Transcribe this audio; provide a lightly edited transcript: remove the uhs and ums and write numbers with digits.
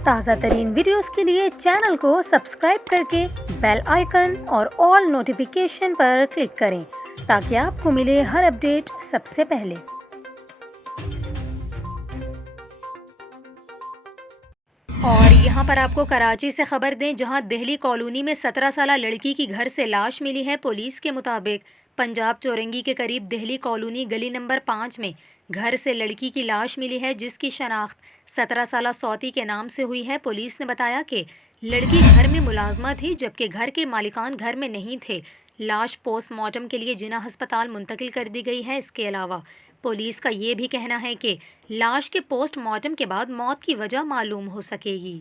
ताज़ा तरीन वीडियोस के लिए चैनल को सब्सक्राइब करके बेल आइकन और ऑल नोटिफिकेशन पर क्लिक करें ताकि आपको मिले हर अपडेट सबसे पहले। और यहाँ पर आपको कराची से खबर दें, जहाँ दिल्ली कॉलोनी में 17 साला लड़की की घर से लाश मिली है। पुलिस के मुताबिक पंजाब चौरंगी के करीब दिल्ली कॉलोनी गली नंबर 5 में घर से लड़की की लाश मिली है, जिसकी शनाख्त 17 साला सौती के नाम से हुई है। पुलिस ने बताया कि लड़की घर में मुलाजमा थी, जबकि घर के मालिकान घर में नहीं थे। लाश पोस्टमार्टम के लिए जिना अस्पताल मुंतकिल कर दी गई है। इसके अलावा पुलिस का ये भी कहना है कि लाश के पोस्टमार्टम के बाद मौत की वजह मालूम हो सकेगी।